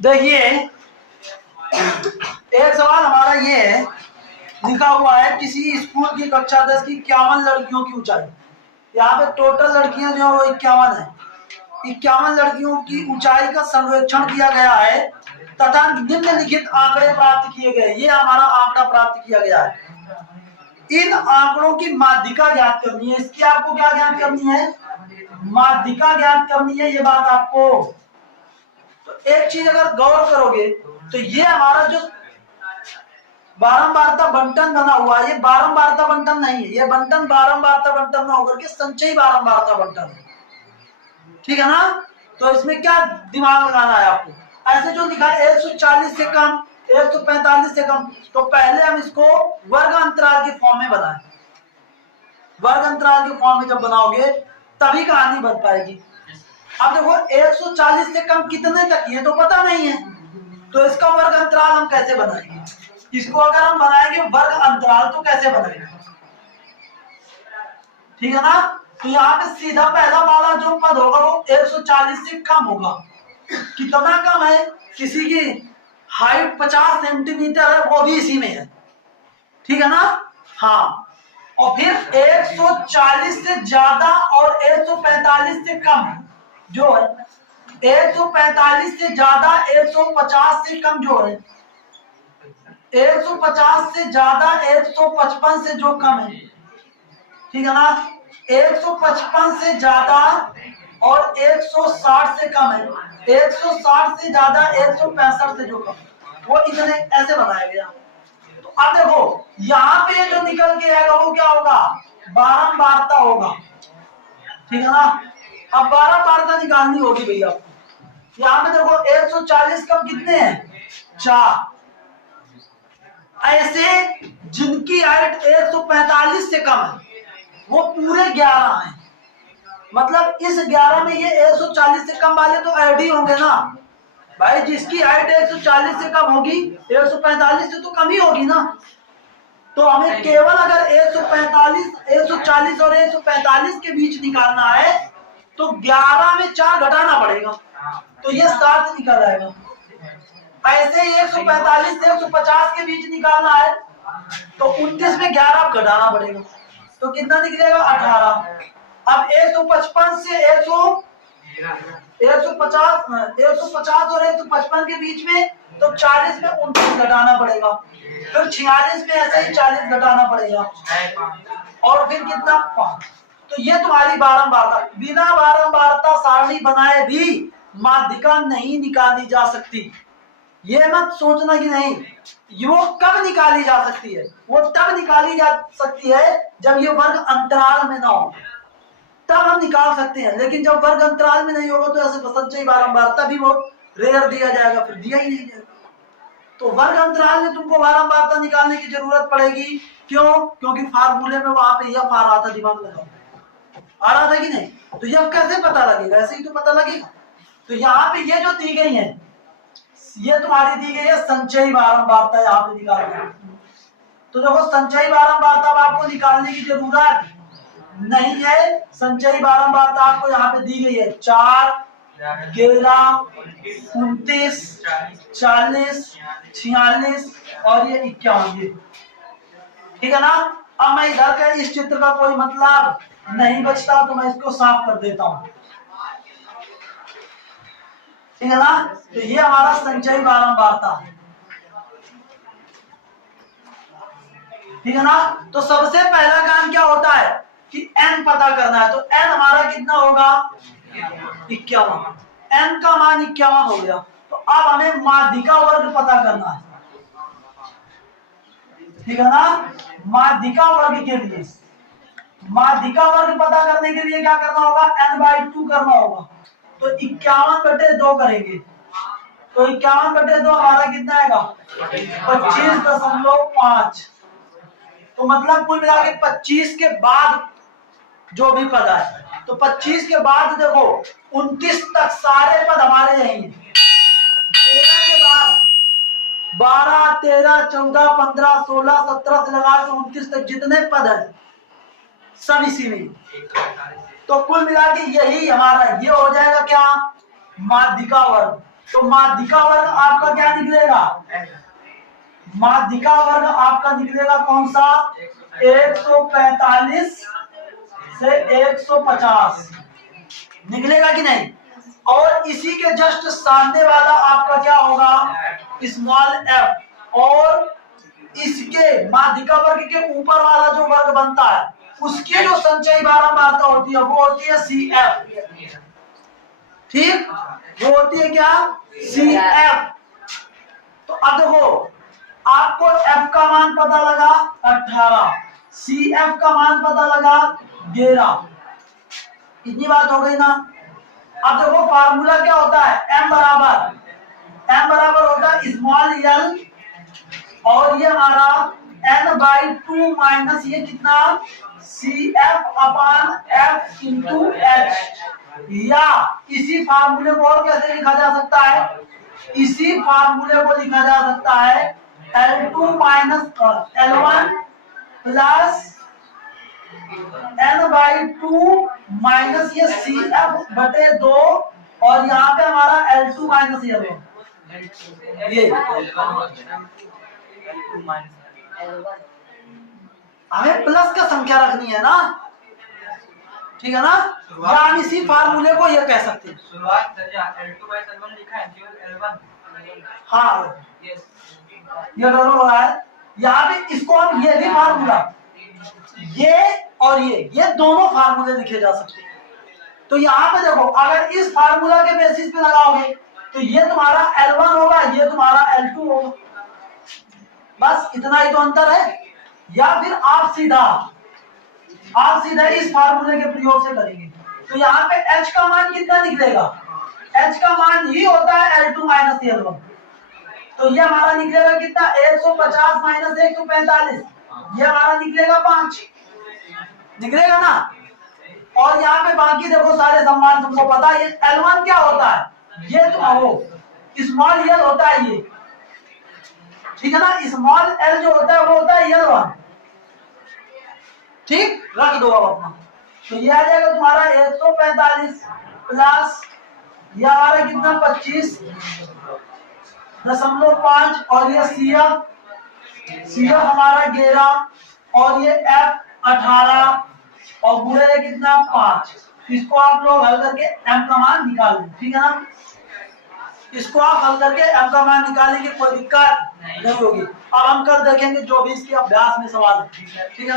देखिए एक सवाल हमारा ये है, लिखा हुआ है किसी स्कूल की कक्षा 10 की 51 लड़कियों की ऊंचाई। यहाँ पे टोटल लड़कियां जो है वो 51 है। 51 लड़कियों की ऊंचाई का सर्वेक्षण किया गया है तथा निम्नलिखित आंकड़े प्राप्त किए गए। ये हमारा आंकड़ा प्राप्त किया गया है। इन आंकड़ों की माध्यिका ज्ञात करनी है। इसकी आपको क्या ज्ञात करनी है? माध्यिका ज्ञात करनी है। ये बात आपको, तो एक चीज अगर गौर करोगे तो ये हमारा जो बारंबारता बंटन बना हुआ है, ये बारंबारता बंटन नहीं है। ये बंटन बारंबारता बंटन ना होकर के संचयी बारंबारता बंटन है। ठीक है ना? तो इसमें क्या दिमाग लगाना है आपको? ऐसे जो लिखा है 140 से कम, 145 से कम, तो पहले हम इसको वर्ग अंतराल के फॉर्म में बनाएं। वर्ग अंतराल के फॉर्म में जब बनाओगे तभी कहानी बन पाएगी। अब देखो 140 से कम कितने तक, ये तो पता नहीं है, तो इसका वर्ग अंतराल हम कैसे बनाएंगे? इसको अगर हम बनाएंगे वर्ग अंतराल तो कैसे बनाएंगे? ठीक है ना? तो यहाँ पे सीधा पहला वाला जो पद होगा वो 140 से कम होगा। कितना कम है? किसी की हाइट 50 सेंटीमीटर है, वो भी इसी में है। ठीक है ना? हाँ। और फिर 140 से ज्यादा और 145 से कम जो है, 145 से ज्यादा 150 से कम जो है, 150 से ज्यादा 155 से जो कम है। ठीक है ना? 155 से ज्यादा और 160 से कम है, 160 से ज्यादा 165 से जो कम, वो इतने ऐसे बनाया गया। तो अब देखो यहाँ पे जो निकल के आएगा वो क्या होगा? बारंबारता होगा। ठीक है ना? अब बारंबारता निकालनी होगी भैया आपको। यहाँ पे देखो 140 कम कितने हैं? 4। ऐसे जिनकी हाइट 145 से कम है वो पूरे 11 हैं। मतलब इस 11 में ये 140 से कम वाले तो ऐड ही होंगे ना भाई। जिसकी हाइट 140 से कम होगी 145 से तो कम ही होगी ना। तो हमें केवल अगर 145, 140 और 145 के बीच निकालना है तो 11 में 4 घटाना पड़ेगा, तो ये 7 निकल आएगा। ऐसे ही 145 से 150 के बीच निकालना है तो 29 में 11 घटाना पड़ेगा, तो कितना निकलेगा? 18। अब 155 से 150 और 155 के बीच में तो 40 में 29 घटाना पड़ेगा, फिर 46 में ऐसे ही 40 घटाना पड़ेगा, और फिर कितना? 5। तो ये तुम्हारी बारंबारता। बिना बारंबारता सारणी बनाए भी माध्यिका नहीं निकाली जा सकती। ये मत सोचना कि नहीं, वो कब निकाली जा सकती है? वो तब निकाली जा सकती है जब ये वर्ग अंतराल में ना हो, तब हम निकाल सकते हैं। लेकिन जब वर्ग अंतराल में नहीं होगा तो ऐसे संचयी बारंबारता भी बहुत रेयर दिया जाएगा, फिर दिया ही नहीं जाएगा। तो वर्ग अंतराल में तुमको बारंबारता निकालने की जरूरत पड़ेगी। क्यों? क्योंकि फार्मूले में वहां पे यह आ रहा था, दिमाग लगाओ, आ रहा था कि नहीं? तो यह कैसे पता लगेगा? ऐसे ही तो पता लगेगा। तो यहाँ पे ये जो दी गई है, ये तुम्हारी दी गई है संचयी बारंबारता, यहाँ पे निकालनी है। तो देखो संचयी बारंबारता आपको निकालने की जरूरत नहीं है। संचयी बारंबारता आपको यहाँ पे दी गई है 4, 11, 29, 40, 46 और ये 51। ठीक है ना? अब मैं इधर का इस चित्र का कोई मतलब नहीं बचता तो मैं इसको साफ कर देता हूं। ठीक है ना? तो ये हमारा संचयी बारंबारता है। ठीक है ना? तो सबसे पहला काम क्या होता है कि n पता करना है। तो n हमारा कितना होगा? 51। n का मान 51 हो गया। तो अब हमें माध्यिका वर्ग पता करना है। ठीक है ना? माध्यिका वर्ग के लिए, माध्यिका वर्ग पता करने के लिए क्या करना होगा? n/2 करना होगा। तो 51/2 करेंगे तो 51/2 हमारा कितना आएगा? 25.5। तो मतलब कुल मिला के 25 के बाद जो भी पद है, तो 25 के बाद देखो 29 तक सारे पद हमारे यही हैं। 13 के बाद 12, 13, 14, 15, 16, 17 से लगा के 29 तक जितने पद हैं सब इसी में। तो कुल मिला के यही हमारा ये हो जाएगा क्या? माध्यिका वर्ग। तो माध्यिका वर्ग आपका क्या निकलेगा? माध्यिका वर्ग आपका निकलेगा कौन सा? 145 से 150 निकलेगा कि नहीं? और इसी के जस्ट सामने वाला आपका क्या होगा? Small f। और इसके माध्यिका वर्ग के ऊपर वाला जो वर्ग बनता है उसकी जो संचयी बारंबारता होती है वो होती है CF। ठीक, वो होती है क्या? CF। तो अब देखो, आपको f का मान पता लगा 18, CF का मान पता लगा 11। इतनी बात हो गई ना। अब देखो फार्मूला क्या होता है? m बराबर होता है स्मॉल l, और ये हमारा n/2 माइनस ये कितना? CF/F into H। या इसी फार्मूले को और कैसे लिखा जा सकता है? इसी फार्मूले को लिखा जा सकता है L2 minus L1 plus n/2 minus ये CF/2, और यहाँ पे हमारा L2 माइनस ये हमें प्लस का संख्या रखनी है ना, ठीक है ना? या हम इसी फार्मूले को ये कह सकते हैं। शुरुआत L2/L1 लिखा है, केवल L1। हाँ, ये गड़बड़ हो रहा है। यहाँ पे इसको हम ये भी फार्मूला, ये और ये दोनों फार्मूले लिखे जा सकते हैं। तो यहाँ पे देखो, अगर इस फार्मूला के बेसिस पे लगाओगे तो ये तुम्हारा L1 होगा, ये तुम्हारा L2 होगा। बस इतना ही तो अंतर है। या फिर आप सीधा इस फार्मूले के प्रयोग से करेंगे। तो यहाँ पे H का मान कितना निकलेगा? H का मान ही होता है L2 माइनस L1। तो ये हमारा निकलेगा कितना? 150 माइनस 145, ये हमारा निकलेगा 5, निकलेगा ना। और यहाँ पे बाकी देखो सारे सम्मान तुमको पता है। ये L1 क्या होता है? ये तो स्मॉल l होता है ये, ठीक है ना? स्मॉल l जो होता है वो होता है L1। ठीक, रख दो अब अपना। तो ये आ जाएगा तुम्हारा 145 प्लस ये हमारा कितना? 25.5, और ये CF हमारा 11, और ये F 18, और बुरे कितना? 5। इसको आप लोग हल करके m का मान निकाल लें, ठीक है ना? इसको आप हल करके m का मान निकालेंगे, कोई दिक्कत नहीं होगी। अब हम कल देखेंगे जो भी इसके अभ्यास में सवाल है, ठीक है ना?